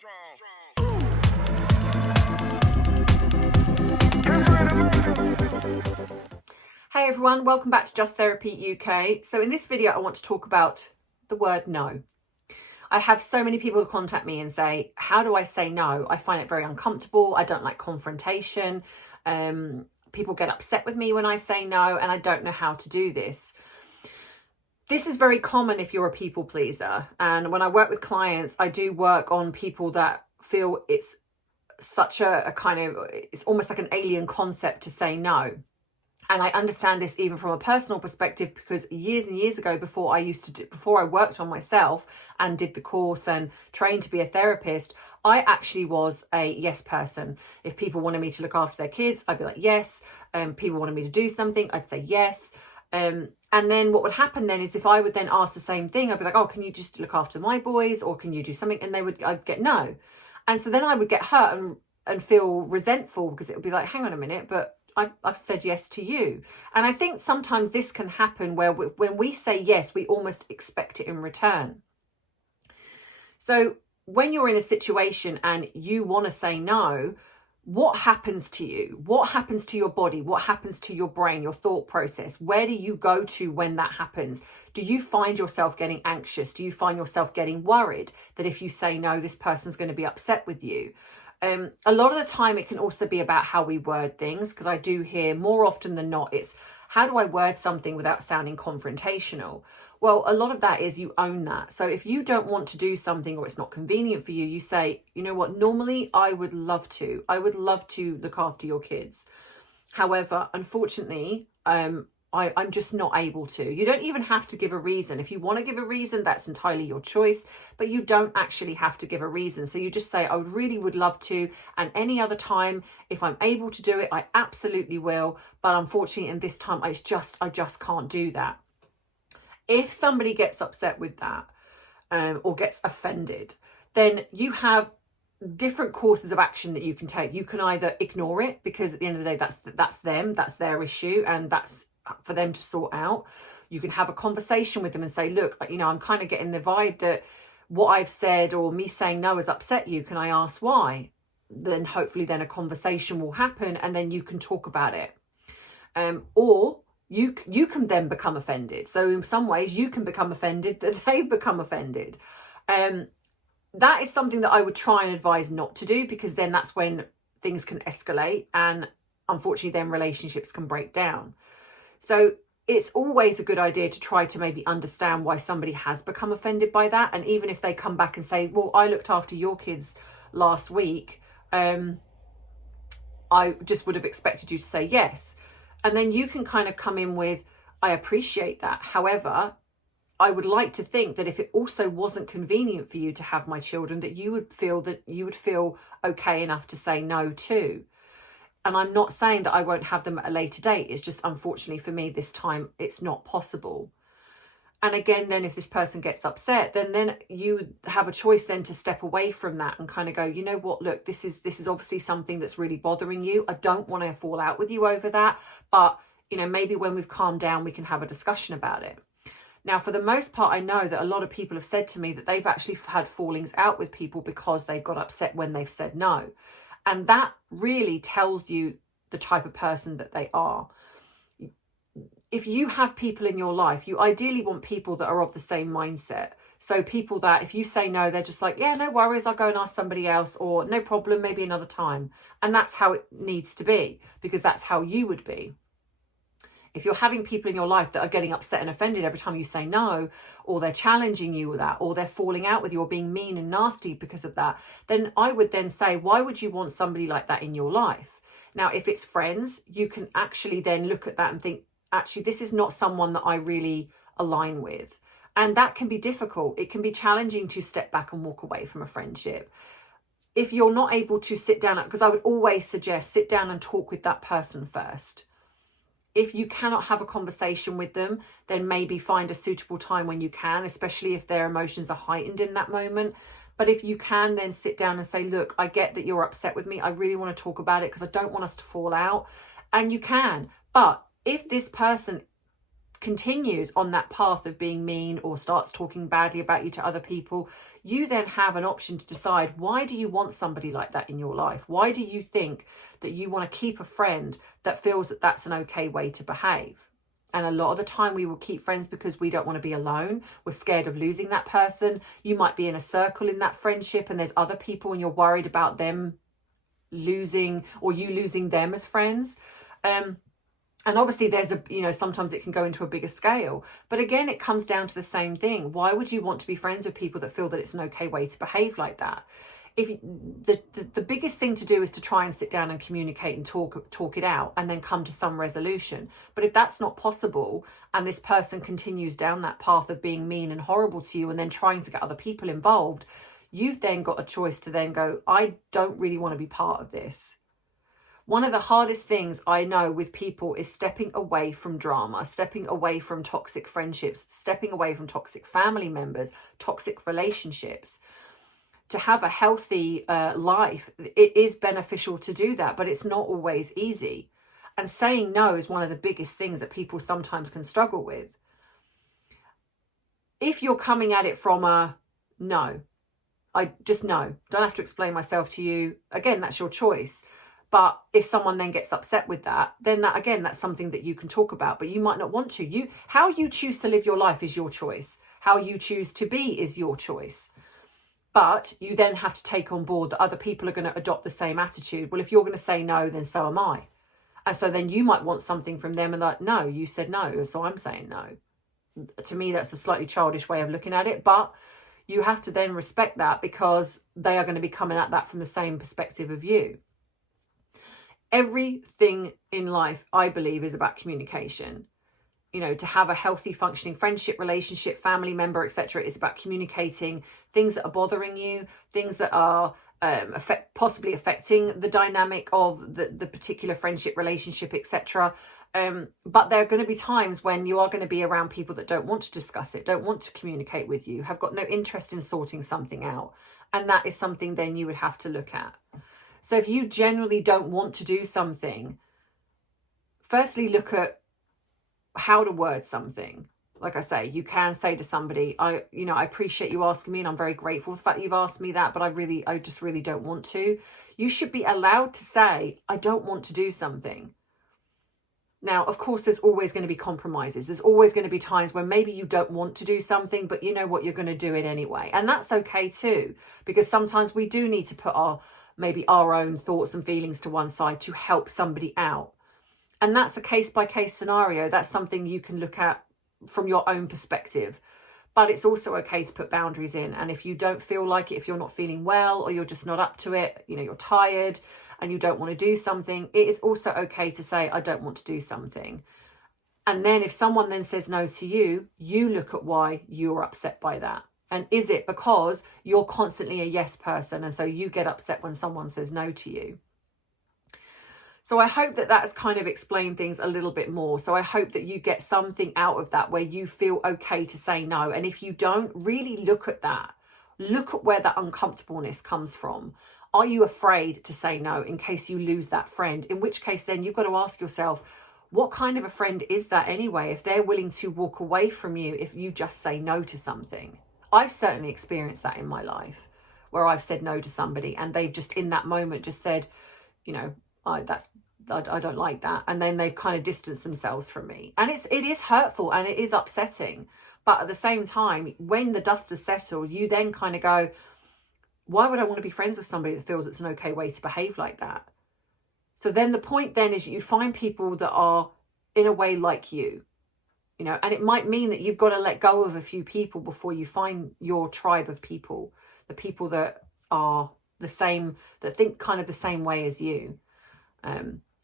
Hey everyone, welcome back to Just Therapy UK. So in this video, I want to talk about the word no. I have so many people contact me and say, how do I say no? I find it very uncomfortable. I don't like confrontation. People get upset with me when I say no, and I don't know how to do this. This is very common if you're a people pleaser. And when I work with clients, I do work on people that feel it's such a kind of, it's almost like an alien concept to say no. And I understand this even from a personal perspective, because years and years ago, before I worked on myself and did the course and trained to be a therapist, I actually was a yes person. If people wanted me to look after their kids, I'd be like, yes. People wanted me to do something, I'd say yes. And then what would happen then is if I would then ask the same thing, I'd be like, oh, can you just look after my boys, or can you do something? And I'd get no. And so then I would get hurt and feel resentful, because it would be like, hang on a minute, but I've said yes to you. And I think sometimes this can happen where when we say yes, we almost expect it in return. So when you're in a situation and you want to say no, what happens to you? What happens to your body? What happens to your brain, your thought process? Where do you go to when that happens? Do you find yourself getting anxious? Do you find yourself getting worried that if you say no, this person's going to be upset with you? A lot of the time it can also be about how we word things, because I do hear more often than not, it's how do I word something without sounding confrontational? Well, a lot of that is you own that. So if you don't want to do something, or it's not convenient for you, you say, you know what, normally I would love to look after your kids. However, unfortunately, I'm just not able to. You don't even have to give a reason. If you want to give a reason, that's entirely your choice, but you don't actually have to give a reason. So you just say, I really would love to, and any other time, if I'm able to do it, I absolutely will. But unfortunately, in this time, I just can't do that. If somebody gets upset with that, or gets offended, then you have different courses of action that you can take. You can either ignore it, because at the end of the day, that's them, that's their issue, and that's for them to sort out. You can have a conversation with them and say, look, I'm kind of getting the vibe that what I've said or me saying no has upset you. Can I ask why? Then hopefully then a conversation will happen, and then you can talk about it. Or you can then become offended. So in some ways you can become offended that they've become offended. That is something that I would try and advise not to do, because then that's when things can escalate, and unfortunately then relationships can break down. So it's always a good idea to try to maybe understand why somebody has become offended by that. And even if they come back and say, well, I looked after your kids last week, I just would have expected you to say yes. And then you can kind of come in with, I appreciate that. However, I would like to think that if it also wasn't convenient for you to have my children, that you would feel okay enough to say no too. And I'm not saying that I won't have them at a later date. It's just, unfortunately for me, this time it's not possible. And again, then if this person gets upset, then you have a choice then to step away from that and kind of go, you know what, look, this is obviously something that's really bothering you. I don't want to fall out with you over that. But, maybe when we've calmed down, we can have a discussion about it. Now, for the most part, I know that a lot of people have said to me that they've actually had fallings out with people because they got upset when they've said no. And that really tells you the type of person that they are. If you have people in your life, you ideally want people that are of the same mindset. So people that if you say no, they're just like, yeah, no worries, I'll go and ask somebody else, or no problem, maybe another time. And that's how it needs to be, because that's how you would be. If you're having people in your life that are getting upset and offended every time you say no, or they're challenging you with that, or they're falling out with you, or being mean and nasty because of that, then I would then say, why would you want somebody like that in your life? Now, if it's friends, you can actually then look at that and think, actually, this is not someone that I really align with. And that can be difficult. It can be challenging to step back and walk away from a friendship. If you're not able to sit down, because I would always suggest sit down and talk with that person first. If you cannot have a conversation with them, then maybe find a suitable time when you can, especially if their emotions are heightened in that moment. But if you can, then sit down and say, look, I get that you're upset with me. I really want to talk about it because I don't want us to fall out. And you can. But if this person continues on that path of being mean or starts talking badly about you to other people, you then have an option to decide, why do you want somebody like that in your life? Why do you think that you want to keep a friend that feels that that's an okay way to behave? And a lot of the time we will keep friends because we don't want to be alone. We're scared of losing that person. You might be in a circle in that friendship and there's other people and you're worried about them losing, or you losing them as friends. And obviously there's sometimes it can go into a bigger scale. But again, it comes down to the same thing. Why would you want to be friends with people that feel that it's an okay way to behave like that? If the biggest thing to do is to try and sit down and communicate and talk it out and then come to some resolution. But if that's not possible and this person continues down that path of being mean and horrible to you and then trying to get other people involved, you've then got a choice to then go, I don't really want to be part of this. One of the hardest things I know with people is stepping away from drama, stepping away from toxic friendships, stepping away from toxic family members, toxic relationships. To have a healthy life, it is beneficial to do that, but it's not always easy. And saying no is one of the biggest things that people sometimes can struggle with. If you're coming at it from a no, I just no, don't have to explain myself to you. Again, that's your choice. But if someone then gets upset with that, then that's something that you can talk about, but you might not want to. How you choose to live your life is your choice. How you choose to be is your choice. But you then have to take on board that other people are going to adopt the same attitude. Well, if you're going to say no, then so am I. And so then you might want something from them and like, no, you said no, so I'm saying no. To me, that's a slightly childish way of looking at it, but you have to then respect that because they are going to be coming at that from the same perspective of you. Everything in life, I believe, is about communication. To have a healthy functioning friendship, relationship, family member, etc. is about communicating things that are bothering you, things that are possibly affecting the dynamic of the particular friendship, relationship, etc. But there are going to be times when you are going to be around people that don't want to discuss it, don't want to communicate with you, have got no interest in sorting something out. And that is something then you would have to look at. So if you generally don't want to do something, firstly, look at how to word something. Like I say, you can say to somebody, I appreciate you asking me and I'm very grateful for the fact that you've asked me that, but I just really don't want to. You should be allowed to say, I don't want to do something. Now, of course, there's always going to be compromises. There's always going to be times when maybe you don't want to do something, but you know what, you're going to do it anyway. And that's okay too, because sometimes we do need to put maybe our own thoughts and feelings to one side to help somebody out. And that's a case-by-case scenario. That's something you can look at from your own perspective. But it's also okay to put boundaries in. And if you don't feel like it, if you're not feeling well or you're just not up to it, you're tired and you don't want to do something, it is also okay to say, I don't want to do something. And then if someone then says no to you, you look at why you're upset by that. And is it because you're constantly a yes person and so you get upset when someone says no to you? So I hope that that's kind of explained things a little bit more. So I hope that you get something out of that where you feel okay to say no. And if you don't, really look at that. Look at where that uncomfortableness comes from. Are you afraid to say no in case you lose that friend? In which case then you've got to ask yourself, what kind of a friend is that anyway? If they're willing to walk away from you if you just say no to something. I've certainly experienced that in my life where I've said no to somebody and they've just in that moment just said, I don't like that. And then they've kind of distanced themselves from me. And it is hurtful and it is upsetting. But at the same time, when the dust has settled, you then kind of go, why would I want to be friends with somebody that feels it's an okay way to behave like that? So then the point then is you find people that are in a way like you. And it might mean that you've got to let go of a few people before you find your tribe of people, the people that are the same, that think kind of the same way as you.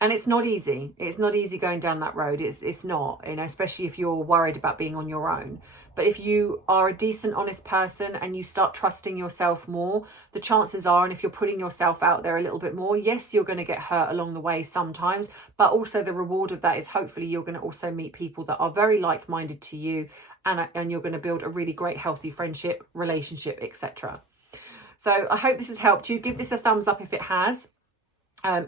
And it's not easy. It's not easy going down that road. It's not, especially if you're worried about being on your own. But if you are a decent, honest person and you start trusting yourself more, the chances are, and if you're putting yourself out there a little bit more, yes, you're going to get hurt along the way sometimes, but also the reward of that is hopefully you're going to also meet people that are very like-minded to you and you're going to build a really great, healthy friendship, relationship, etc. So I hope this has helped you. Give this a thumbs up if it has.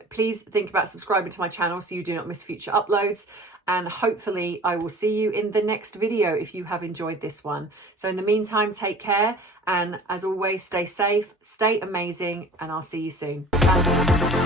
Please think about subscribing to my channel so you do not miss future uploads. And hopefully I will see you in the next video if you have enjoyed this one. So in the meantime, take care. And as always, stay safe, stay amazing, and I'll see you soon. Bye.